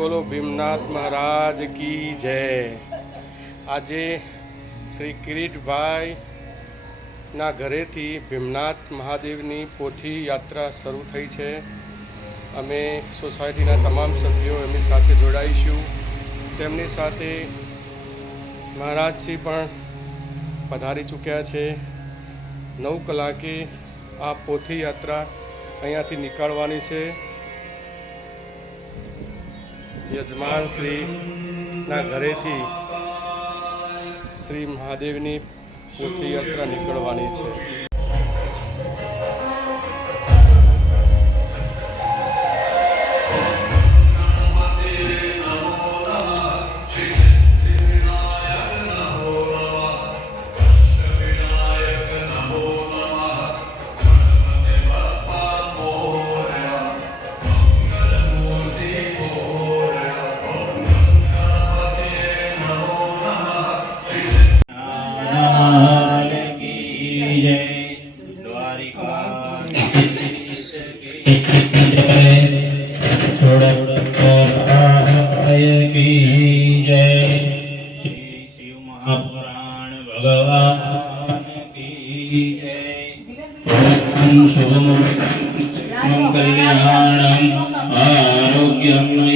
બોલો ભીમનાથ મહારાજ કી જય। આજે શ્રી કિરીટભાઈ ના ઘરેથી ભીમનાથ મહાદેવની પોથી યાત્રા શરૂ થઈ છે। અમે સોસાયટીના તમામ સભ્યો એમની સાથે જોડાઈશું। તેમની સાથે મહારાજશ્રી પણ પધારી ચૂક્યા છે। 9 કલાકે આ પોથી યાત્રા અહીંયાથી નીકળવાની છે। યજમાન શ્રીના ઘરેથી શ્રી મહાદેવની પોથી યાત્રા નીકળવાની છે।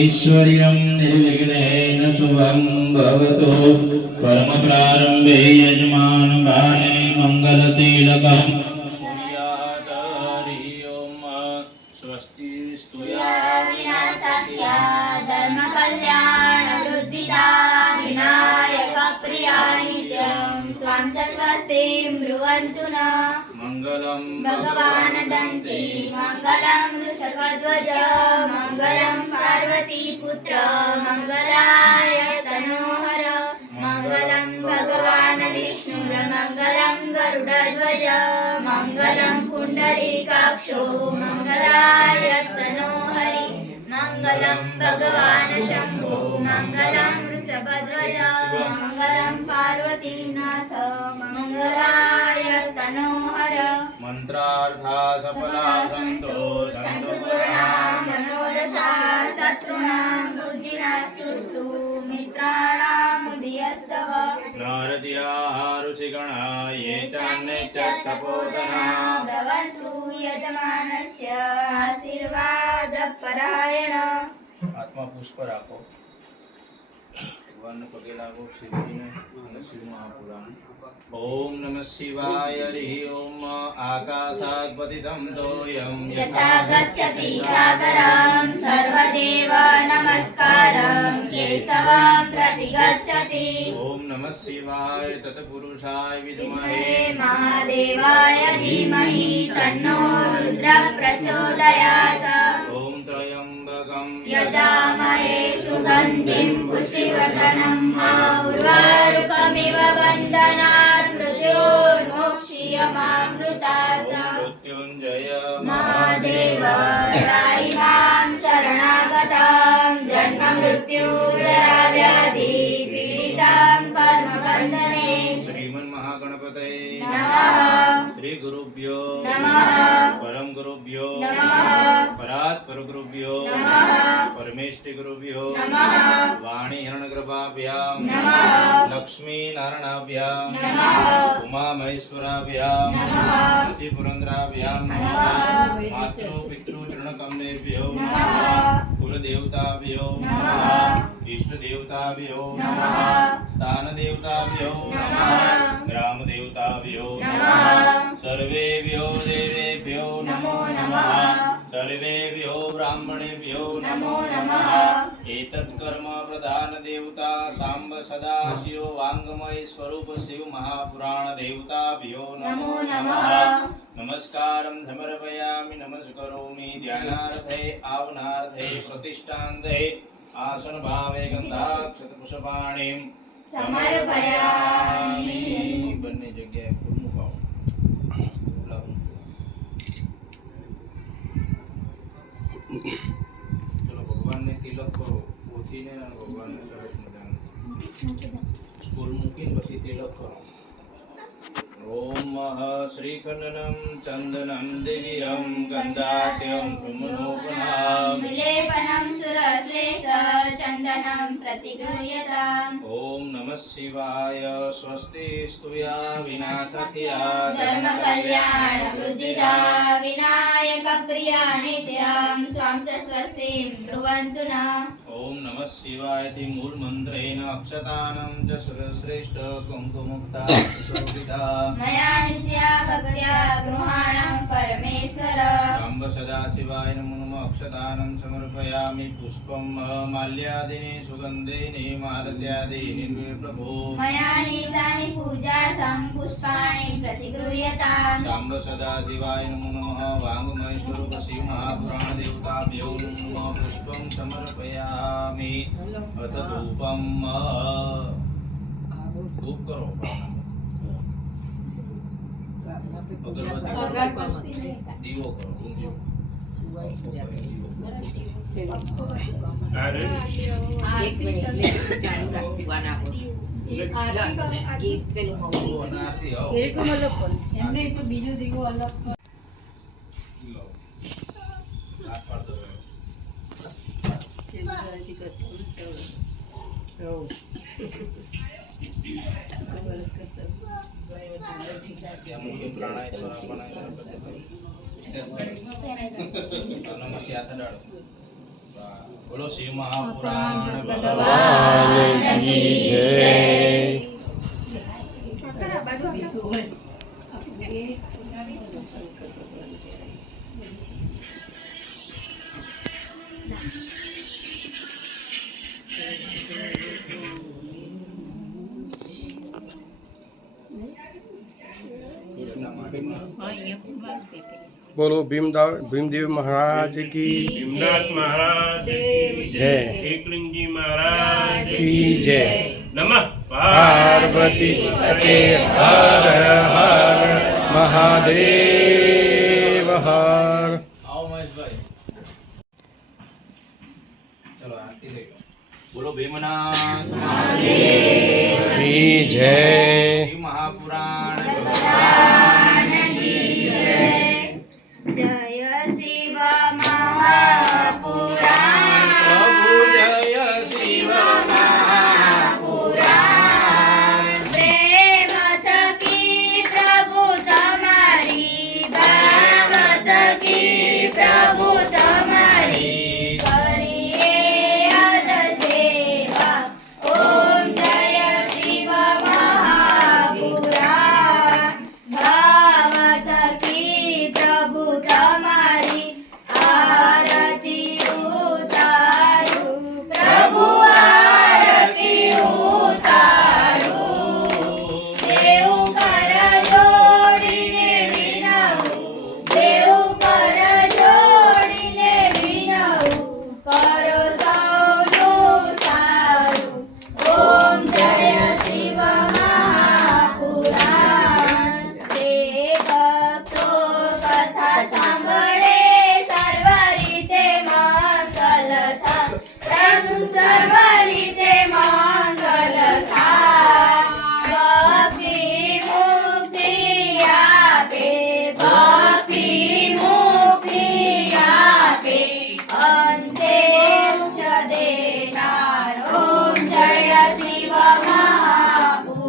ऐश्वर्यं निर्विघ्नेन शुभं भवतु। कर्म प्रारंभे यजमान भाने मंगलतिलकम् कुर्यात्। हरि ओम। स्वस्ति विनाशाख्या धर्म कल्याण वृद्धिदा विनायक प्रिया नित्यं त्वां च स्वस्ति ब्रुवन्तु न। मंगलम भगवान् दन्ति मंगलम सकध्वज मंगलम पार्वती पुत्र मंगलाय तनोहर मंगलम भगवान् विष्णुर्मंगलम गरुडध्वज मंगलम पुंडरीकाक्षो मंगलाय तनोहरि मंगलम भगवान् शंभो मंगलम वृषभध्वज मंगलम पार्वतीनाथ मंगलाय तनोहर। मंत्रार्था सफला सन्तो संतपूर्णा मनोरथा शत्रूणां बुद्धिनास्तुस्तु मित्राणां बुद्धिस्तव। नारदीयाः ऋषिगणा ये चान्ये च तपोधना भवन्तु यजमानस्य आशीर्वादपरायण। आत्मा पुष्प राखो। भगवान पगे लागो सिद्धिने शिव महापुराण। ओम नमः शिवाय। हरि ओम। आकाशात् पतितं तोयं यथा गच्छति सागरं सर्वदेव नमस्कारं केशवं प्रति गच्छति। ओम नमः शिवाय। तत्पुरुषाय विद्महे विद्महे महादेवाय धीमहि तन्नो रुद्रः प्रचोदयात्। ओम त्र्यंबकं यजामहे सुगन्धिं पुष्टिवर्धनं उर्वारुकमिव बन्धनात् मृत्योर्मोक्ष्यमामृतात्। मृत्युंजय महादेव त्राहि मां शरणागतां जन्म मृत्यु जरा व्याधि पीडितां कर्मबन्धने। श्रीमन् महागणपतये नमः। श्री गुरुभ्यो नमः। परम गुरुभ्यो नमः। परात् परगुरुभ्यो नमः। परमेष्टि गुरुभ्यो नमः। वाणी हिरण्यगर्भाभ्यां नमः। लक्ष्मी नारायणाभ्यां नमः। उमा महेश्वराभ्यां नमः। सची पुरंदराभ्यां नमः। मातृ पितृ चरणकमलेभ्यो नमः। कुलदेवताभ्यो नमः। इष्टदेवताभ्यो नमः। स्थानदेवताभ्यो नमः। ग्रामदेवताभ्यो नमः। सर्वेभ्यो देवेभ्यो नमो नमः। सर्वेभ्यो ब्राह्मणेभ्यो नमो नमः। एतत् कर्म प्रधान देवता सांब सदाशिव वांगमय स्वरूप शिव महापुराण देवताभ्यो नमो नमः। नमस्कारं समर्पयामि। नमस्करोमि ध्यानार्थे आवनार्थे प्रतिष्ठान्ते आसन भावे गंधाक्षतपुष्पाणिं समर्पयामि। બંને જગ્યાએ ફૂલ મુકાવો। ચલો ભગવાનને તિલક કરો। પોથીને અને ભગવાનને સરસ મજાનું ફૂલ મૂકીને પછી તિલક કરો। ओम श्रीकंदनं चंदनं दिव्यं गंधात्यं सुमनोपनां विलेपनं सुरश्रेष्ठ वन्दनं प्रतिगृह्यताम् ॐ नमः शिवाय स्वस्ति स्तुया विनाशक्या धर्मकल्याण वृद्धिदा विनायकप्रिया नित्यं त्वां च स्वस्तिं ब्रुवन्तु नः ॐ नमः शिवाय इति मूलमन्त्रेण अक्षतानं च सुरश्रेष्ठ कुङ्कुमुक्ता शोभिता मया नित्या भक्त्या गृहाणं परमेश्वर साम्ब सदाशिवाय नमो नमः अक्षतानं समर्पयामि पुष्पं माल्यादीनि सुगन्धीनि मालत्यादीनि मे प्रभो मया नीतानि पूजार्थं पुष्पाणि प्रतिगृह्यताम् साम्ब सदाशिवाय नमो नमः वाङ्मयस्वरूप शिवमहापुराणदेवताभ्यो नमः पुष्पं समर्पयामि अथ धूपं धूप करो अगरबत्ती दीवो करो બીજું દીવો અલગ બોલો શિવ મહાપુરાણ ભગવાન કી જય. બોલો ભીમદેવ મહારાજ કી ભીમનાથ મહારાજ જય. એકલિંગજી મહારાજ કી જય. નમઃ પાર્વતી પતે હર હર મહાદેવ હર. આવો મહેશભાઈ ચલો આરતી લઈ લો બોલો ભીમનાથ કી જય. શિવ મહાપુરાણ ભગવાન કી જય. જય શિવ મહાપુરાણ પ્રભુ જય શિવ મહાપુરાણ પ્રેમ થકી પ્રભુ તમારી ભાવ થકી પ્રભુ તમારી કરીએ અજ સેવા ઓમ જય શિવ મહાપુરાણ ભાવ થકી પ્રભુ તમારી આરતી ઉતારું પ્રભુ આરતી ઉતારું દેવું કર જોડીને વિનવું દેવું કર જોડીને વિનવું કરો સૌનું સારું ઓમ જય શિવ મહાપુરાણ તે ભક્તો કથા સાંભળે સર્વ રીતે મંગલ થાય પ્રભુ સર્વ રીતે મંગલ થાય ભક્તિ મુક્તિ આપે ભક્તિ મુક્તિ આપે અંતે મોક્ષ દેનાર ઓમ જય શિવ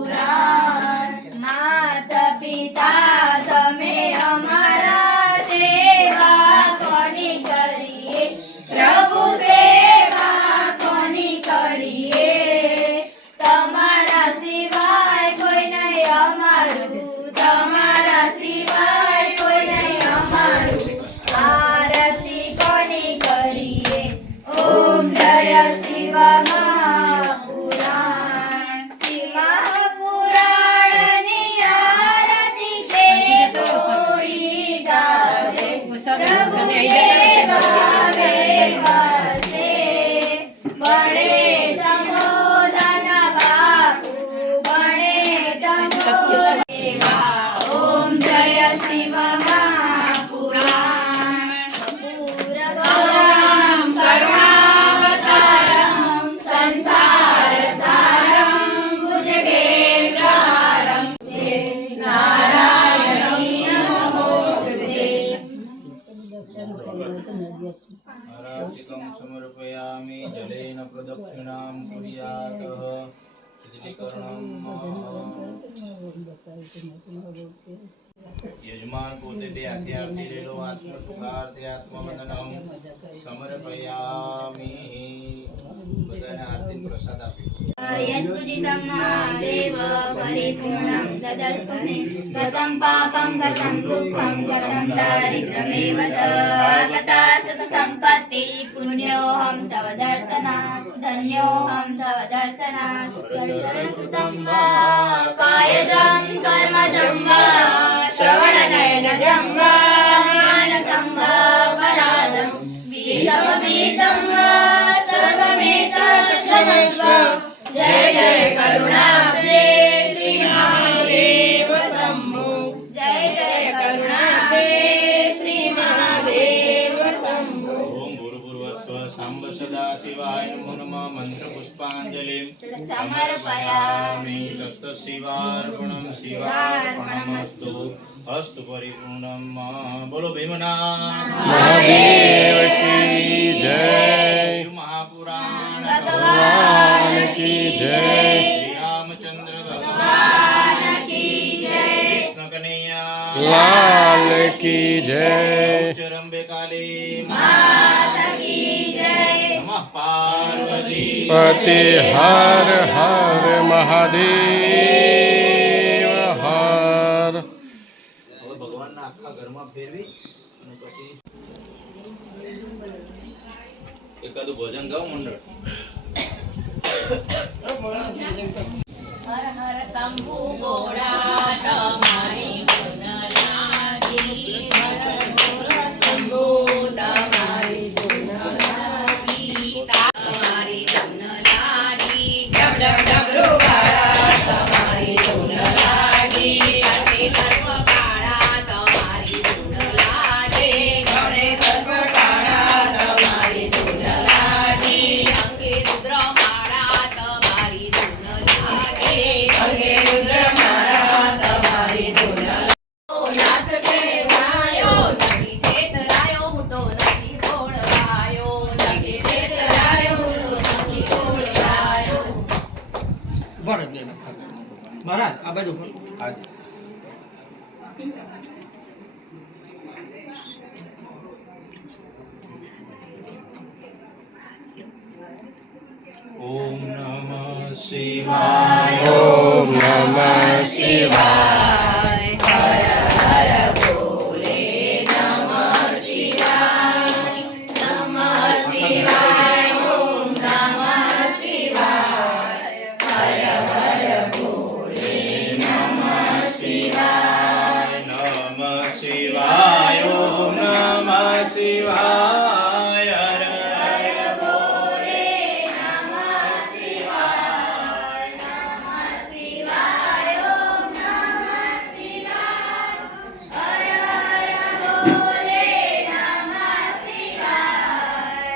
મહાપુરાણ માત પિતા તમે અમારા સેવા કોની કરીએ પ્રભુ સેવા કોની કરીએ તમારા સિવાય કોઈ નહીં અમારું તમારા સિવાય કોઈ નહીં અમારું આરતી કોની કરીએ ઓમ જય શિવ મહાપુરાણ શિવ મહાપુરાણની આરતી જે કોઈ ગાશે પ્રભુ દેવા દેવાશે બળે સંબોધન બાપુ બળે સંબોધન દેવા ઓમ જય શિવ મહાપુરાણ પૂરગૌરમ કરુણાવતારમ आर्तिकं समर्पयामि जलेन प्रदक्षिणां कुर्यातः यजमान पोते ते आद्यार्थे लेलो आत्म सुखार्थे आत्मवंदनम समर्पयामि बधाने आरती प्रसाद आप्यो यस्तुजितं महादेव परिपूर्णं ददस्तु मे गतं पापं गतं दुःखं गतं दारिद्र्यमेव च गता सुखसम्पत्तिः पुण्योऽहं तव दर्शनात् धन्योऽहं तव दर्शनात् दर्शनकृतं वा कायजं कर्मजं वा श्रवणनयनजं वा मानसं वा परादं वीतमवीतं वा सर्वमेतत् क्षमस्व जय जय करुणाब्धे श्री महादेव शंभो जय जय करुणाब्धे श्री महादेव शंभो ओम गुरुर्भुवस्सुः सांब सदा शिवाय नमो नमः मंत्र पुष्पांजलिं समर्पयामि तस्य शिवार्पणं शिवार्पणमस्तु अस्तु परिपूर्णं बोलो भीमनाथ महादेव की जय महापुराण भगवान की जय श्री रामचंद्र भगवान की जय कृष्ण कन्हैया लाल की जय चरंबे काली माता की जय नमः पार्वती पति हर हर महादेव हर હવે ભગવાનના આખા ઘરમાં ફેરવી અને પછી એકાદું ભજન ગાવ મંડળ हर हर शंभु गोड़ा तुम्हारी गुण लागी हर हर शंभु तुम्हारी गुण लागी तुम्हारी गुण लागी डब डब डबरू वाला तुम्हारी गुण लागी करते सर्व काळा तुम्हारी गुण लागे गणे सर्व काळा तुम्हारी गुण लागी अंगे रुद्र माळा तुम्हारी गुण लागे अंगे रुद्र माळा तुम्हारी गुण नाथ કહેવાયો નથી છેતરાયો હું તો નથી ભોળવાયો નથી છેતરાયો હું તો નથી ભોળવાયો મહારાજ આ બાજુ ओम नमः शिवाय ओम नमः शिवाय हर हर भोले नमः शिवाय ओम नमः शिवाय हर हर भोले नमः शिवाय नमः शिवाय ओम नमः शिवाय हर हर भोले नमः शिवाय ओम नमः शिवाय हर हर भोले नमः शिवाय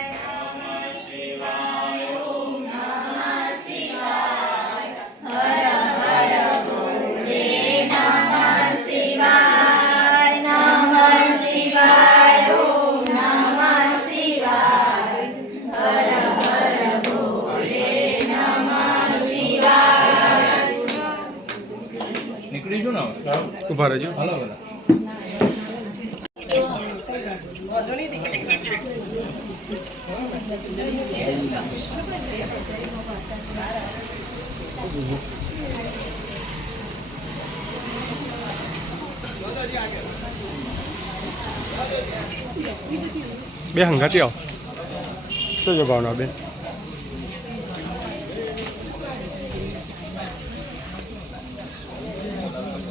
शिवाय ओम नमः शिवाय हर हर भोले नमः शिवाय ओम नमः शिवाय हर हर भोले नमः शिवाय નીકળી જો ને ઉભા રહેજો હલો હલો બે હંગાતી આવો શું છે ભાવના બેન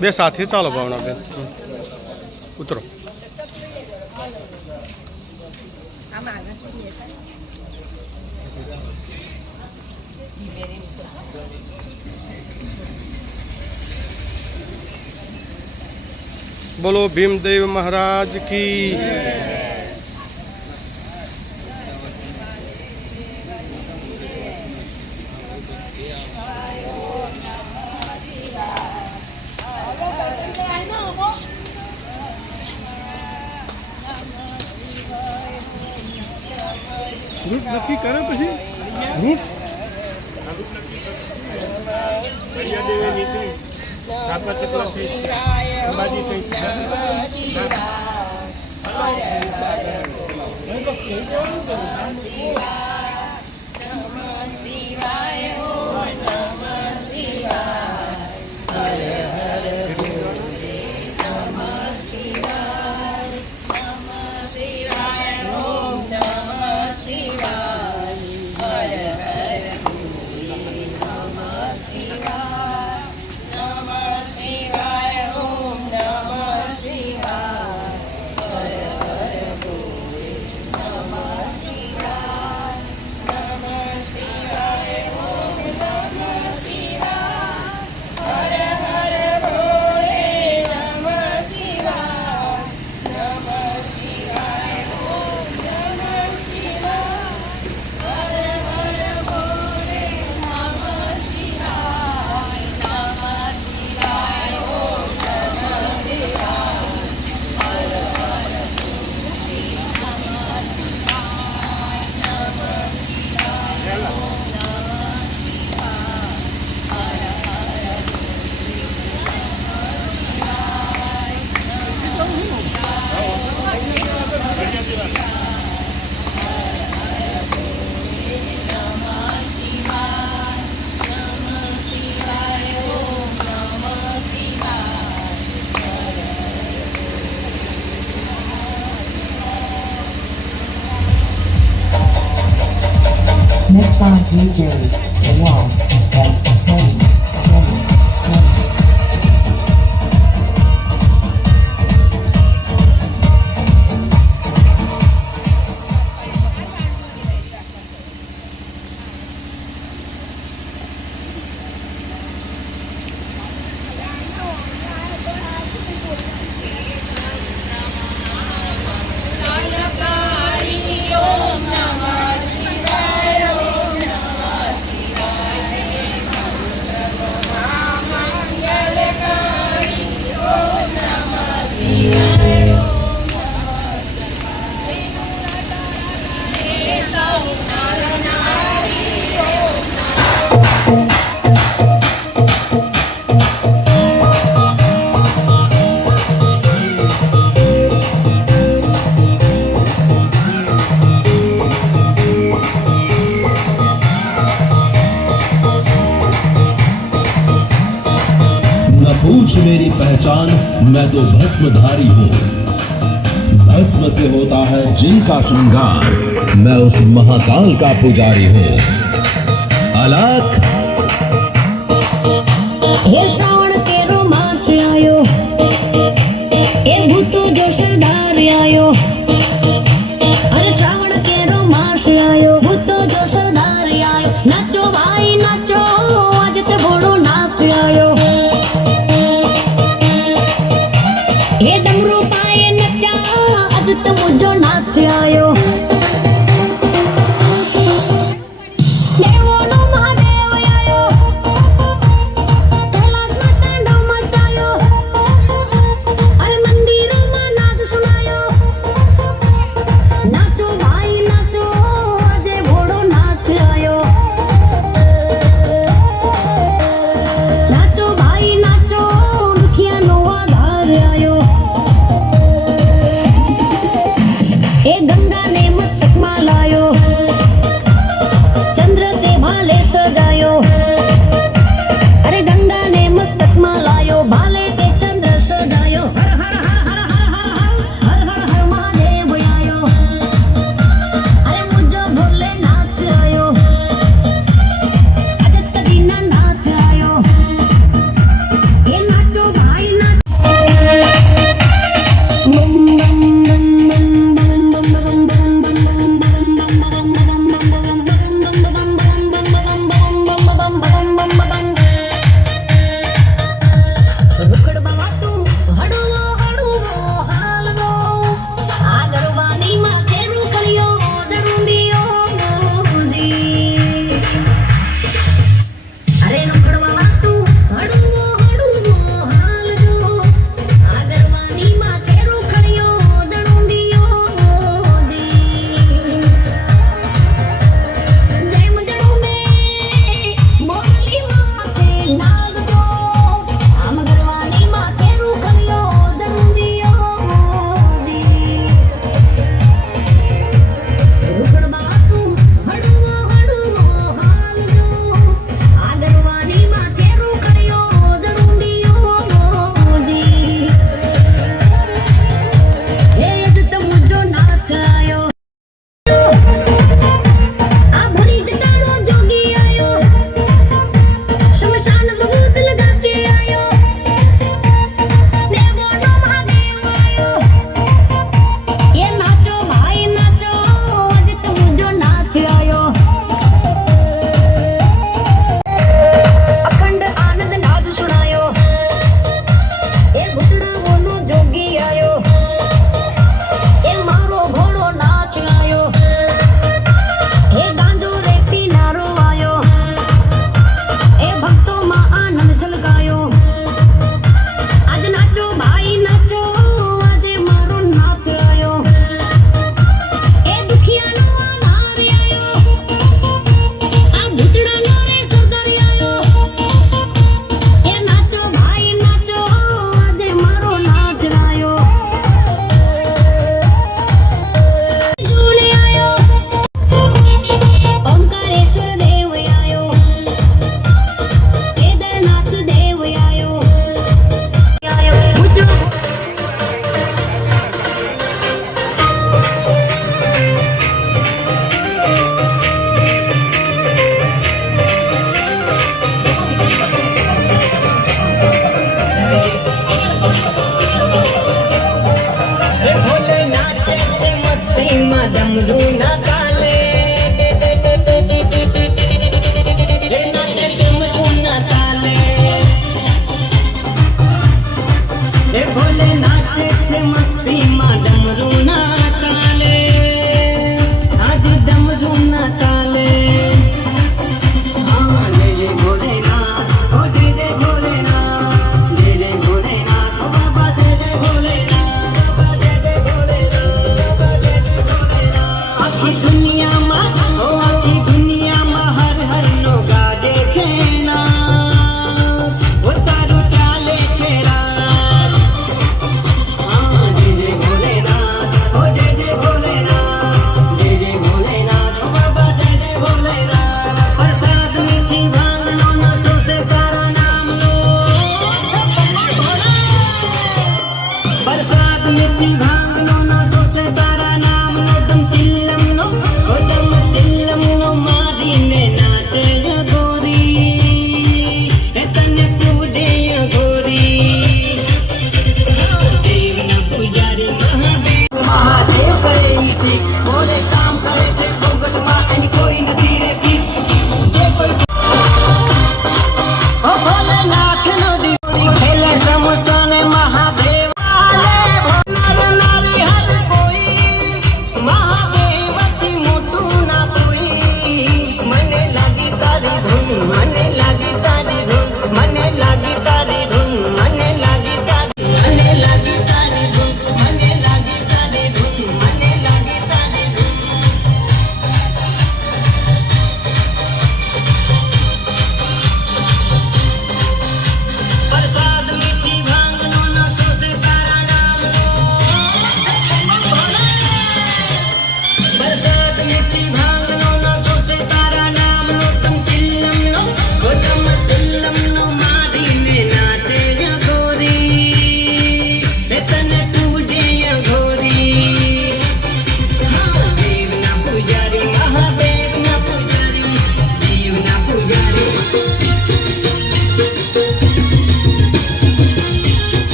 બે સાથે ચાલો ભાવના બેન ઉતરો બોલો ભીમદેવ મહારાજ કી રૂટ નક્કી કરે પછી રૂટ હરિયા દેવી નીચે રાપર ચકલા થઈ અંબાજી થઈ Next on DJ, Wall, S. Kenny. पूछ मेरी पहचान, मैं तो भस्मधारी हूँ। भस्म से होता है जिनका श्रृंगार, मैं उस महाकाल का पुजारी हूँ। अलख हे श्रावण केरो मास आयो, ए भूतो जो सरदार आयो। अरे श्रावण केरो मास आयो, भूतो जो सरदार आयो। नाचो भाई नाचो, आज ते भोळो नाच आयो। हे डमरू पाए नचा, आज ते मुझो नाच आयो। देवोनो महादेव आयो, कैलाश माता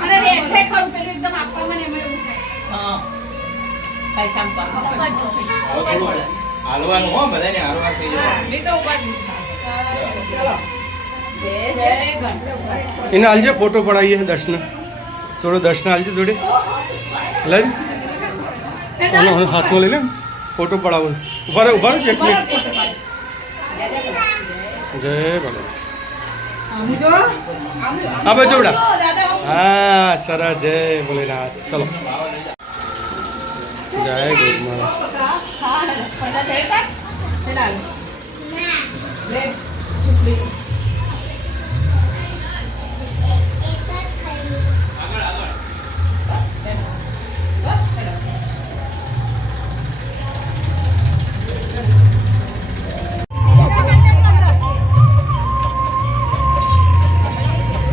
અને રહેશે ખરું પેલું એકદમ આપવા મને એમાં એવું થાય. હવે થોડું હાલવાનું હો બધાને હાલવા થઈ જશે. એને હાલજે ફોટો પડાવીએ દર્શન થોડો દર્શન હાલજે જોડે લઈ હાથમાં લઈ લે ફોટો પડાવો ઉભા રહે એક મિનિટ જય ભલે હા ભાઈ જોડા હા સરસ જય ભોલેનાથ ચલો જય ગુરુ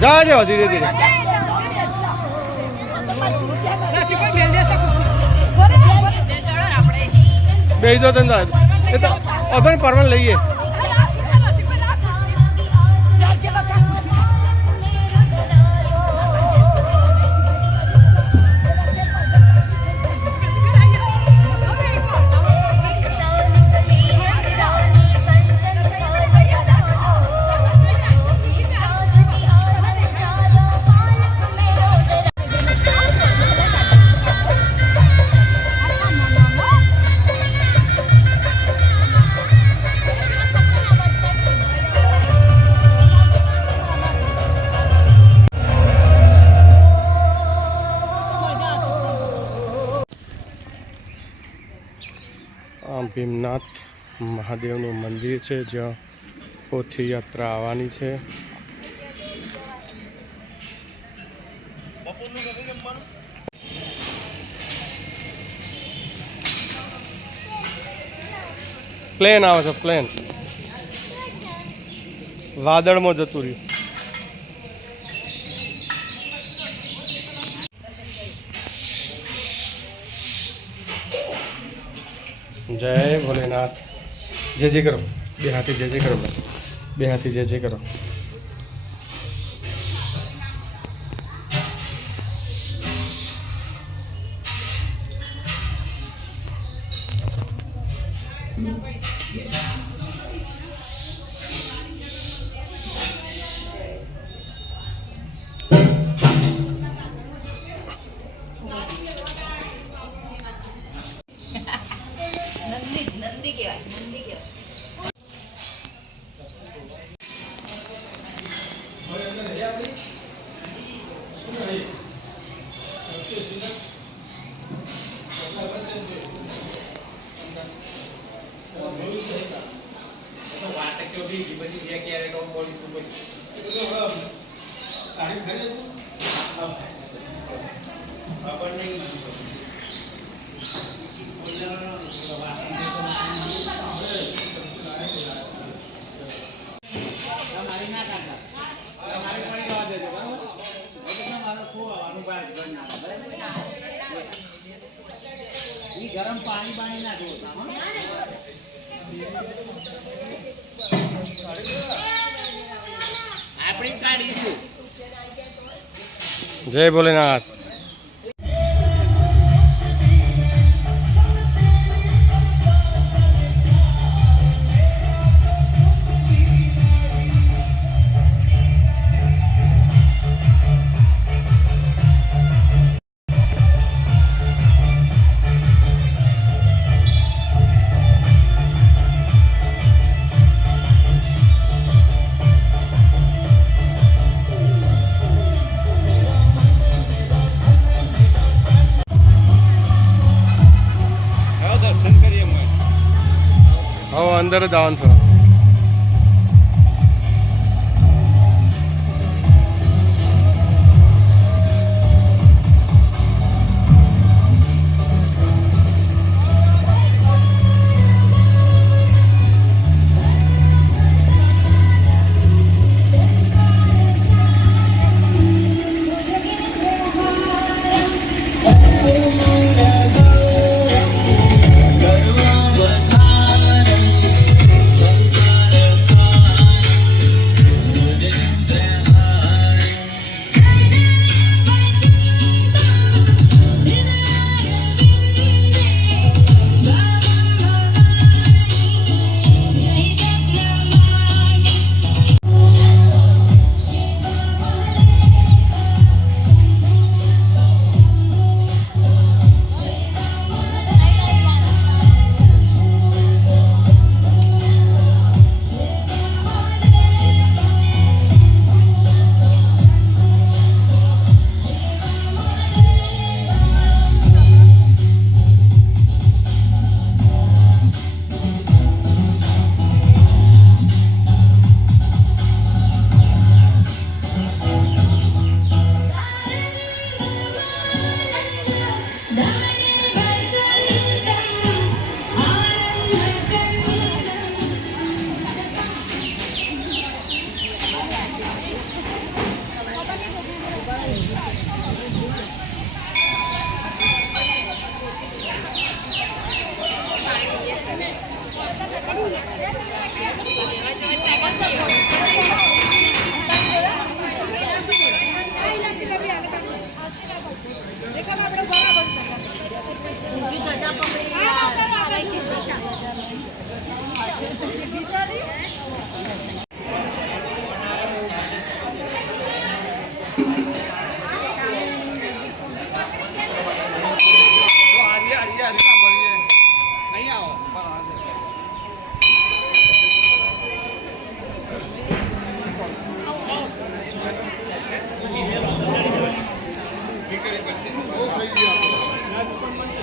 જા જાઓ ધીરે ધીરે બે દો તને એ તો અધન પરવાન લઈએ ભીમનાથ મહાદેવનું મંદિર છે જ્યાં પોથી યાત્રા આવવાની છે પ્લેન આવે છે પ્લેન વાદળમાં જતું રહ્યું જય ભોલેનાથ જય જય કરો બે હાથી જય જય કરો બે હાથી જય જય કરો ગરમ પાણી ના જોતા આપણી કાઢીશું જય ભોલેનાથ અંદર જ આવવાનું છે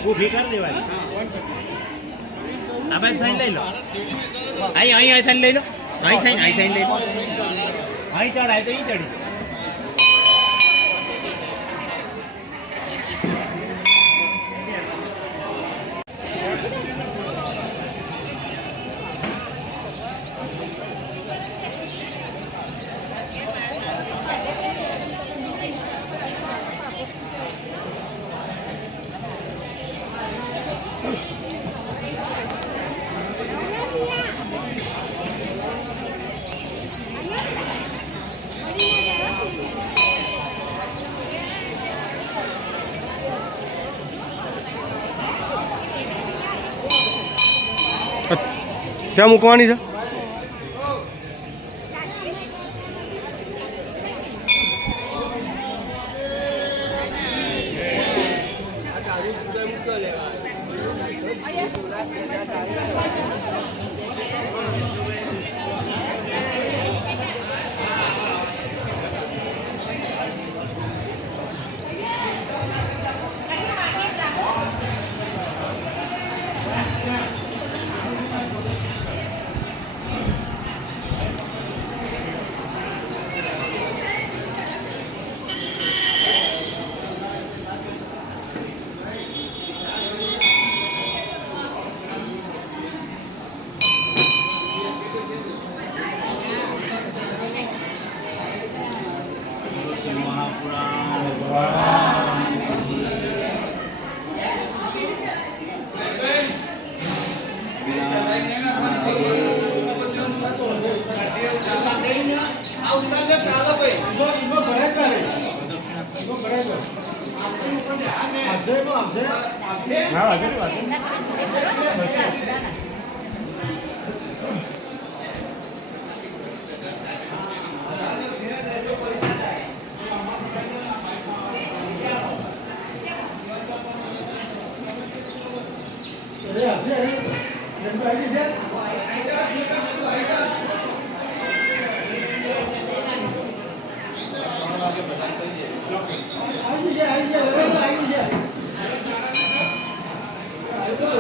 ઊભી કરી દેવાની આ બાજુ થઈને લઈ લો અહીં થઈને લઈ લો અહીં થઈને લઈ લો અહીં ચડાય તો અહીં ચડી ત્યાં મૂકવાની છે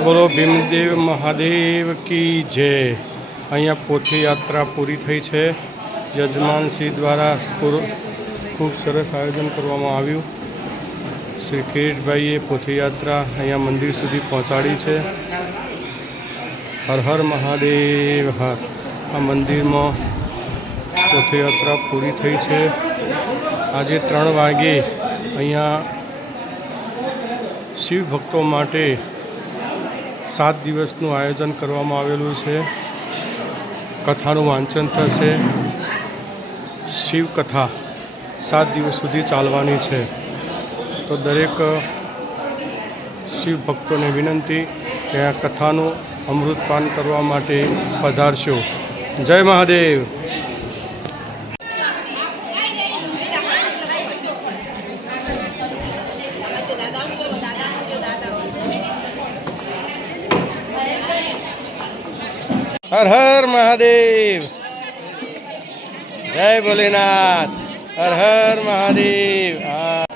બોલો ભીમદેવ મહાદેવ કી જય અહીંયા પોથી યાત્રા પૂરી થઈ છે યજમાનશ્રી દ્વારા ખૂબ સરસ આયોજન કરવામાં આવ્યું શ્રી કિરીટભાઈએ પોથી યાત્રા અહીંયા મંદિર સુધી પહોંચાડી છે હર હર મહાદેવ હર આ મંદિરમાં પોથી યાત્રા પૂરી થઈ છે આજે 3 વાગે અહીંયા શિવ ભક્તો માટે 7 દિવસનું આયોજન કરવામાં આવેલું છે કથાનું વાંચન થશે શિવ કથા 7 દિવસ સુધી ચાલવાની છે તો દરેક શિવ ભક્તોને વિનંતી કે આ કથાનું અમૃતપાન કરવા માટે પધારશો જય મહાદેવ हर हर महादेव जय भोलेनाथ हर हर महादेव हाँ